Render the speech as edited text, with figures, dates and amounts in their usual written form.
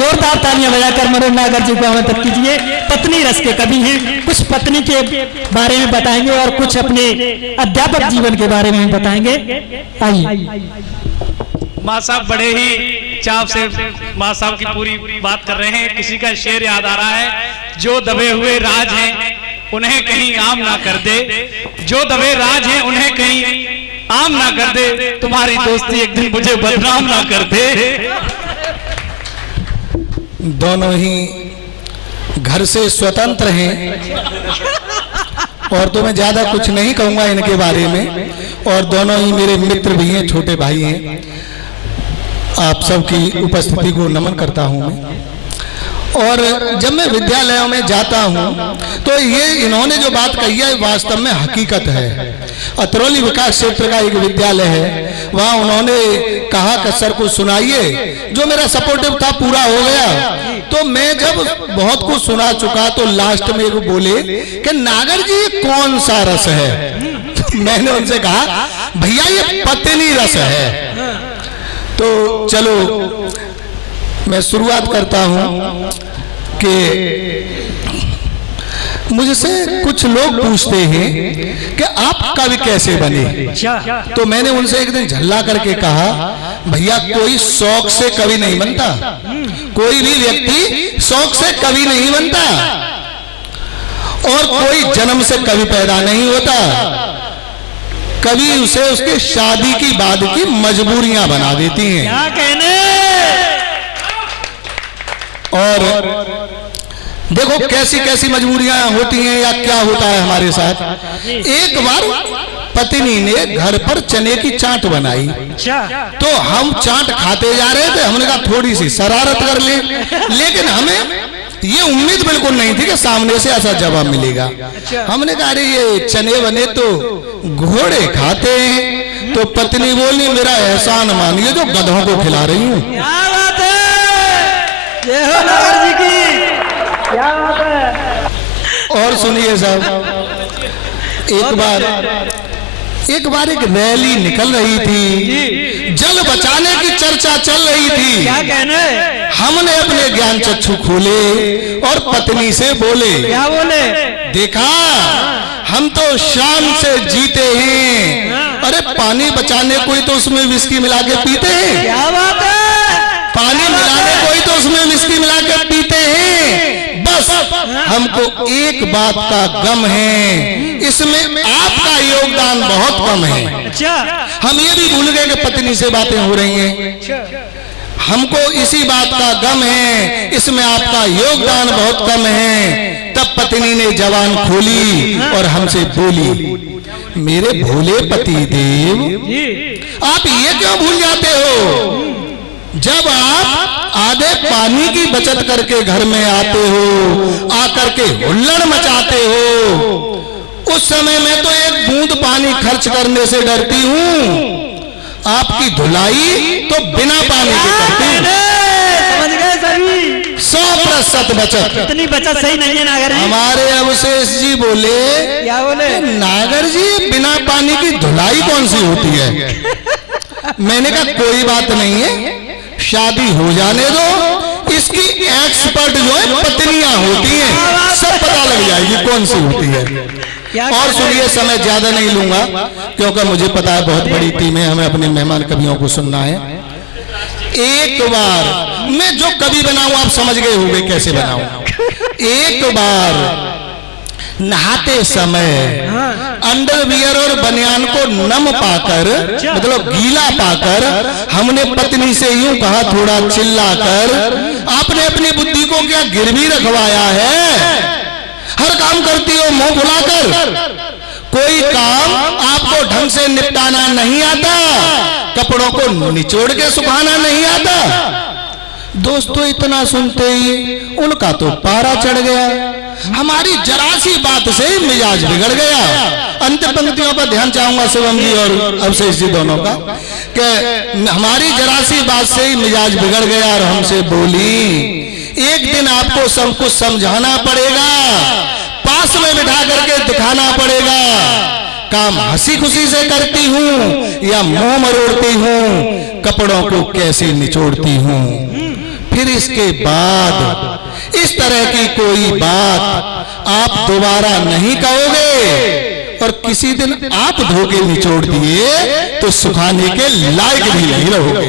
जोरदार तालियां बजाकर मनोज नागर जी को आमंत्रित कीजिए। पत्नी रस के कवि हैं, कुछ पत्नी के बारे में बताएंगे और कुछ अपने अध्यापक जीवन के बारे में बताएंगे। आइए। माँ साहब बड़े ही चाव से माँ साहब की पूरी बात कर रहे हैं। किसी का शेर याद आ रहा है, जो दबे हुए राज हैं उन्हें कहीं आम ना कर दे, जो दबे राज हैं उन्हें कहीं आम ना कर दे, तुम्हारी दोस्ती एक दिन मुझे बदनाम ना कर दे। दोनों ही घर से स्वतंत्र हैं और तो मैं ज्यादा कुछ नहीं कहूंगा इनके बारे में, और दोनों ही मेरे मित्र भी हैं, छोटे भाई हैं। आप सबकी उपस्थिति को नमन करता हूं मैं। और जब मैं विद्यालयों में जाता हूं तो ये इन्होंने जो बात कही है वास्तव में हकीकत है। अतरौली विकास क्षेत्र का एक विद्यालय है, वहां उन्होंने कहा कि सर को सुनाइए, जो मेरा सपोर्टिव था पूरा हो गया। तो मैं जब बहुत कुछ सुना चुका तो लास्ट में वो बोले कि नागर जी ये कौन सा रस है। तो मैंने उनसे कहा भैया ये पत्नी रस है। तो चलो मैं शुरुआत करता हूं कि मुझसे कुछ लोग पूछते हैं कि आप कवि कैसे बने। तो मैंने उनसे एक दिन झल्ला करके कहा भैया कोई शौक से कवि नहीं बनता, कोई भी व्यक्ति शौक से कवि नहीं बनता, और कोई जन्म से कवि पैदा नहीं होता। कवि उसे उसके शादी की बाद की मजबूरियां बना देती हैं। क्या कहने। और देखो कैसी कैसी मजबूरियां होती हैं या क्या होता है हमारे साथ। एक बार पत्नी ने घर पर चने की चाट बनाई, तो हम चाट खाते जा रहे थे। हमने कहा थोड़ी सी शरारत कर ले, लेकिन हमें ये उम्मीद बिल्कुल नहीं थी कि सामने से ऐसा जवाब मिलेगा। हमने कहा अरे ये चने बने तो घोड़े खाते हैं। तो पत्नी बोली मेरा एहसान मानिए जो गधों को खिला रही हूँ। क्या बात है, जय हो नागर जी की, क्या बात है। और सुनिए साहब, एक बार एक रैली निकल रही थी, जल बचाने की चर्चा चल रही थी। क्या कहने। हमने अपने ज्ञान चक्षु खोले और पत्नी से बोले, क्या बोले। देखा हम तो शान से जीते हैं। अरे पानी बचाने कोई तो उसमें विस्की मिला के पीते हैं। क्या बात है। पानी मिलाने कोई तो उसमें विस्की मिला के पीते हैं। बस हमको एक बात का गम है, इसमें आपका योगदान बहुत कम है। अच्छा। हम ये भी भूल गए कि पत्नी से बातें हो रही हैं। हमको इसी बात का गम है, इसमें आपका योगदान बहुत कम है। तब पत्नी ने जबान खोली और हमसे बोली, मेरे भोले पति देव, आप ये क्यों भूल जाते हो। जब आप आधे पानी की बचत करके घर में आते हो, आकर के हुल्लड़ मचाते हो, उस समय में तो एक बूंद पानी खर्च करने से डरती हूँ। आपकी धुलाई तो बिना पानी के करती हूँ। समझ गए सभी। 100% बचत। इतनी बचत सही नहीं है नागर जी। हमारे अवशेष जी बोले, क्या बोले। नागर जी बिना पानी की धुलाई कौन सी होती है। मैंने कहा कोई बात नहीं है, शादी हो जाने दो, इसकी एक्सपर्ट जो है पत्नियां होती हैं, सब पता लग जाएगी कौन सी होती है। और सुनिए, समय ज्यादा नहीं लूंगा क्योंकि मुझे पता है बहुत बड़ी टीम है, हमें अपने मेहमान कवियों को सुनना है। एक बार मैं जो कवि बनाऊं आप समझ गए होंगे कैसे बनाऊं। एक बार नहाते समय अंडरवियर और बनियान को नम पाकर, मतलब गीला पाकर, हमने पत्नी से यूं कहा थोड़ा चिल्लाकर, आपने अपनी बुद्धि को क्या गिरवी रखवाया है। हर काम करती हो मुंह फुलाकर, कोई काम आपको ढंग से निपटाना नहीं आता, कपड़ों को निचोड़ के सुखाना नहीं आता। दोस्तों इतना सुनते ही उनका तो पारा चढ़ गया, हमारी जरा सी बात से मिजाज बिगड़ गया। अंत पंक्तियों पर ध्यान चाहूंगा शिवम जी और अवशेष जी दोनों का, कि हमारी जरा सी बात से ही मिजाज बिगड़ गया और हमसे बोली, एक दिन आपको सब कुछ समझाना पड़ेगा, पास में बिठा करके दिखाना पड़ेगा, काम हंसी खुशी से करती हूँ या मुंह मरोड़ती हूँ, कपड़ों को कैसे निचोड़ती हूँ। फिर इसके बाद इस तरह की कोई बात आप दोबारा नहीं कहोगे, और किसी दिन आप धोखे निचोड़ दिए तो सुखाने के लायक भी नहीं रहोगे।